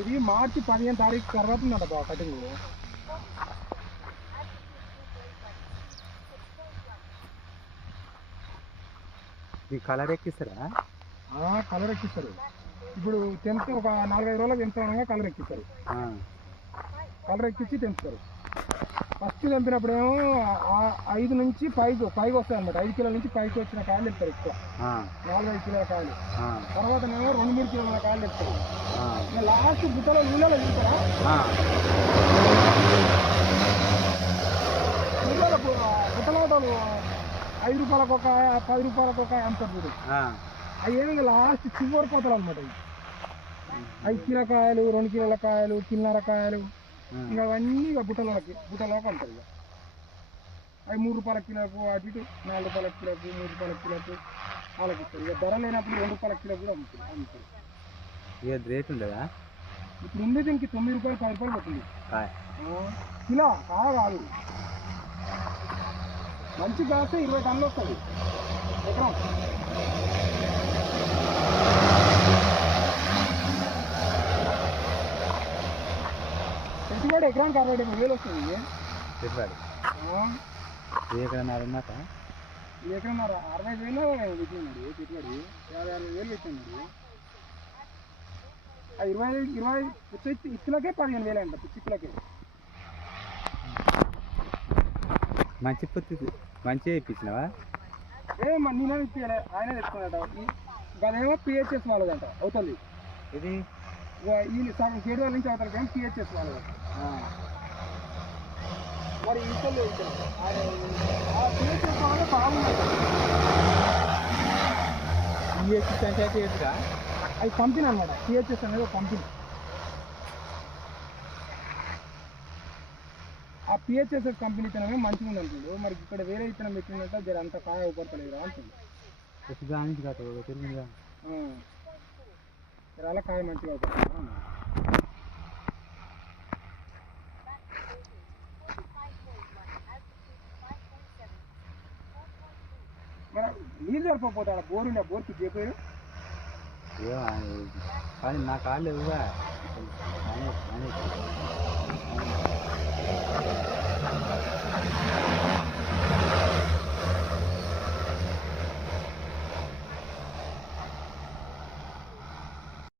ఇది మార్చి 15 తారీఖు తర్వాత ఉందంట బాగా కటింగ్. ఈ కలర్ ఎక్కిస్తారా? కలర్ ఎక్కిస్తారు. ఇప్పుడు తెంపితే ఒక 4-5 రోజులకు తెంపుతామనగా కలర్ ఎక్కిస్తారు. కలర్ ఎక్కించి తెంపుతారు. ఫస్ట్ తెంపినప్పుడేమో 5 నుంచి పైకి వస్తాయి అనమాట. 5 కిలోల నుంచి పైకి వచ్చిన కాయలు తెస్తారు ఎక్కువ, 4-5 కిలోల కాయలు. తర్వాత మేము 2-3 కిలోల కాయలు తెస్తారు. లాస్ట్ బుట్టలో ఊళ్ళలో తింటారా, ఊళ్ళలో బుట్టలో 5 రూపాయలకు ఒక 10 రూపాయలకు ఒక అమ్ముతారు చూడు. అవి ఏమి లాస్ట్ చివరి పోతారు అనమాట. 5 కిలో కాయలు, 2 కిలోల కాయలు, కిన్నర కాయలు, ఇంకా అవన్నీ ఇక బుట్టలోకి అంటారు. ఇక అవి 3 రూపాయల కిలోకు, అటు ఇటు 4 రూపాయల కిలోకు, 3 రూపాయల కిలోకు వాళ్ళకి ఇస్తారు. ఇక ధర లేనప్పుడు 2 రూపాయల కిలో కూడా అమ్ముతారు. ఇక రేట్ ఉండదా? ఇప్పుడు ఉంది దీనికి 9 రూపాయలు 10 రూపాయలు పడుతుంది కిలో. కాదు, మంచి కాస్తే 20 టన్నులు వస్తుంది ఎకరం. పెట్టుబడి ఎకరానికి 65,000 వస్తుంది. పెట్టుబడి ఎకరన్నర ఉన్నట. ఎకరన్నర 60,000 పెట్టినాడు పెట్టుబడి. 56,000 పెట్టినాడు. 20 ఇత్తులకే 15,000 అంట. పిచ్చిక్కులకే మంచి పొత్తి మంచిగా ఇప్పించినావా? నేనే ఇప్పించలే, ఆయన తెచ్చుకున్నాడు. అదేమో పిహెచ్ఎస్ వాళ్ళదంట అవుతుంది. ఇది ఈ సగం కేరళ నుంచి అవుతారు కానీ పిహెచ్ఎస్ వాళ్ళదంట. మరి ఇంట్లో పిహెచ్ఎస్ వాళ్ళే బాగున్నాయి. పిహెచ్ఎస్ అంటే ఎదురా? అది కంపెనీ అనమాట. పిహెచ్ఎస్ అనేది ఒక కంపెనీ. ఆ పిహెచ్ఎస్ కంపెనీ ఇతనమే మంచిగా ఉంది అంటుండు. మరి ఇక్కడ వేరే ఇతనం పెట్టిందంటే జర అంత కాయ ఉపడతలేదా అంటుంది. అలా కాయ మంచిగా అవుతుంది. మరి నీళ్ళు సరిపోతాడు. బోర్కి చెప్పారు కానీ నా కాళ్ళు ఇవ్వగా